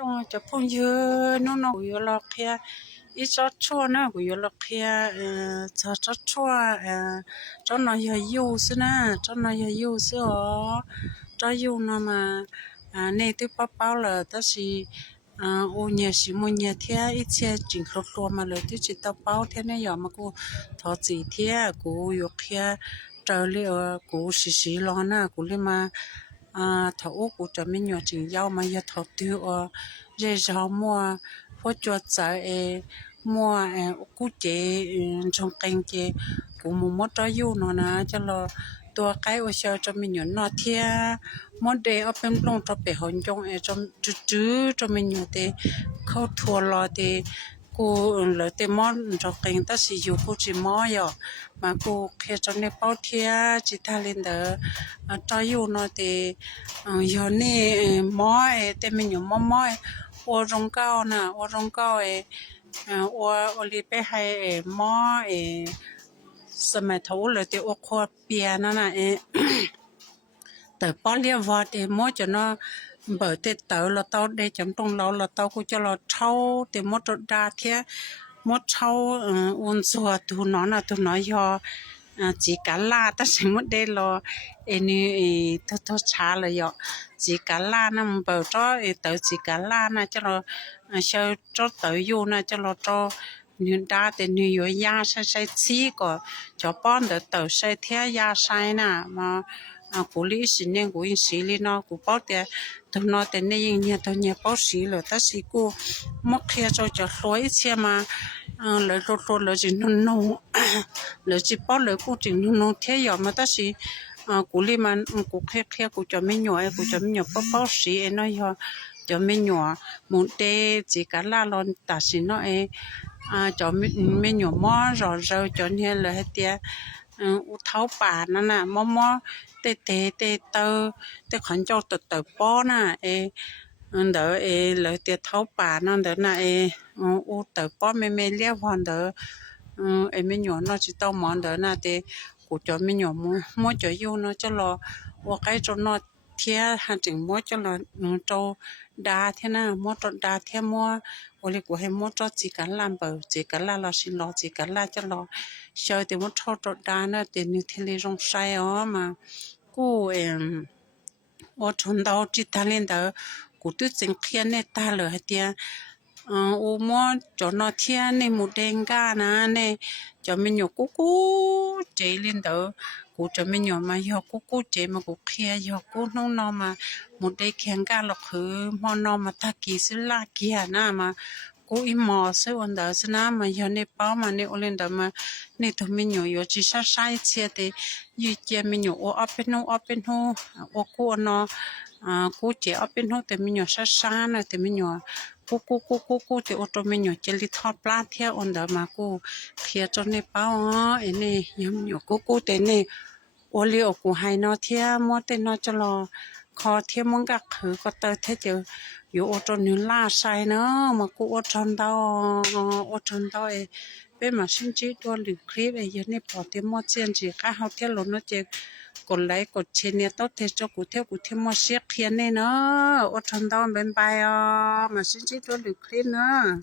rồi cho phong dưa nó của yo lọc kia ít chót chua nó của yo lọc kia cho chót chua cho nó yo yêu xí na cho nó yo yêu xí cho yêu nó mà này tôi bảo là đó là ô nhà xí mua nhà thế ít xe chỉnh lột lột mà lời tôi chỉ tao bảo thế này giờ mà cô thọ gì thế cô yo kia trời liệu cô xí lo na cô lên mà thầu của cho mình nhỏ chỉnh giao mà giờ thầu tiêu rồi giờ mua phô cho trái mua cú chế trong canh chế cũng mua cho yêu nó nè cho loตัวไก่ว่าเชื่อจะมีอยู่นอเทียมอเดอเป็นลงจะไปหอนจงจะจื้อจะมีอยู่เตเข้าทัวรอเตกูเลยเตมอนจะเก่งแต่สิอยู่กูจิมอย่อมากูแค่จะในเป้าเทียจิตาลินเดอจะอยู่นอเตอยู่นี่มอเตมีอยู่มอว่ารงเก้าน่ะว่ารงเก้าว่าลีไปให้มอสมัยทูเลยที่อควาเปียนั่นน่ะแต่ป้อเลี้ยววัดมั่วจะเนาะเบอร์เตเตอเราเต้าได้จำตรงเราเต้ากูจะเราเช่าแต่มั่วจะดาเทียมั่วเช่าอุ่นสัวตุนอนน่ะตุนอยจีกันลาแต่สมมติได้รอนี่ทุกชาเลยอ่ะจีกันลานั่นเบอร์จ้อเตอจีกันลาน่ะจะเราเชื่อจ้อเตออยู่น่ะจะเราจ้อnữ đa thì nữ yo ya sai chi có cho bọn đỡ tàu sai theo ya sai nè mà cụ lý sinh nên cụ sinh lý nó cụ bảo thì tụi nó thì nên nhà tụi nhà bảo sinh rồi ta sĩ cụ mất kia cho lối xe mà lời lời chỉ nung lời chỉ bảo lời cụ chỉ nung thế giờ mà ta sĩ cụ lý mà cụ kia cụ cho mấy nhỏ bảo sinh nó giờ cho mấy nhỏ muốn để chỉ cả là lon ta sĩ nó cho mình nhỏ mò rồi cho nên là hết tiệt tháoป่านั่นน่ะมอเตขันเจ้าเตป้อน่ะเดอเลยเตเท้าป่านั่นเดอน่ะเตป้อไม่เลี้ยวพอนเดอไม่หยวนเนาะจิต้องมอนเดอน่ะเตกูจะไม่หยวนมัวจะอยู่เนาะจะรอว่าใครจะนอเทียหันจึงมัวจะรอโจดาเทียน่ะมัวจดาเทียมัววันนี้กูให้มัวจดจีกันลำเบอจีกันลาเราสิรอจีกันลาจะรอเชื่อแต่มัวชอบจดดาเนาะแต่นึกทีเลยรงใส่มากูว่าชนดาวจิตทะเลนเดอกูตื้อจึงเขียนในตาเลยเตียมัวจดนอเทียในหมู่แดงก้านะเนี่ยจะไม่หยกกูเจลินเดอกูจะไม่หยกมาหยกกูเจมากูเคลียหยกกูน้องนอมาหมดได้แข่งกันหรอกคือมอนอมาตะกี้สิลาเกียนะมากูอีหมอซื้อวันเดอสนะมาอยู่ในเป้ามาในโอเลนเดอมาในตัวไม่หยกอยู่จีซ่าใช้เชียเตยูเจไม่หยกโออัปเป็นหูโอกูนอกูเจอัปเป็นหูแต่ไม่หยกซ่านะแต่ไม่หยกกูแต่ออโตไม่หยกเจลิทอดปลาเที่ยวอันเดอมากูเคลียจนในเป้าเนี่ยยำหยกกูแต่เนี่ยโอเลี้ยวกูให้นอเทียมัวแต่นอจะรอคอเทียมังกักคือก็เตอเทเจออยู่อดจนนื้อล่าใส่เนาะมากูอดจนเตาเป็นมาชิ้นจีตัวหรือคลิปยันในพอเทียมัวเจียนจีข้าเฮาเทียหล่นเนาะเจกดไลค์กดแชร์เนี่ยต้องเทจกูเทียมัวเสียเขียนเนี่ยเนาะอดจนเตาเป็นไปมาชิ้นจีตัวหรือคลิปเนาะ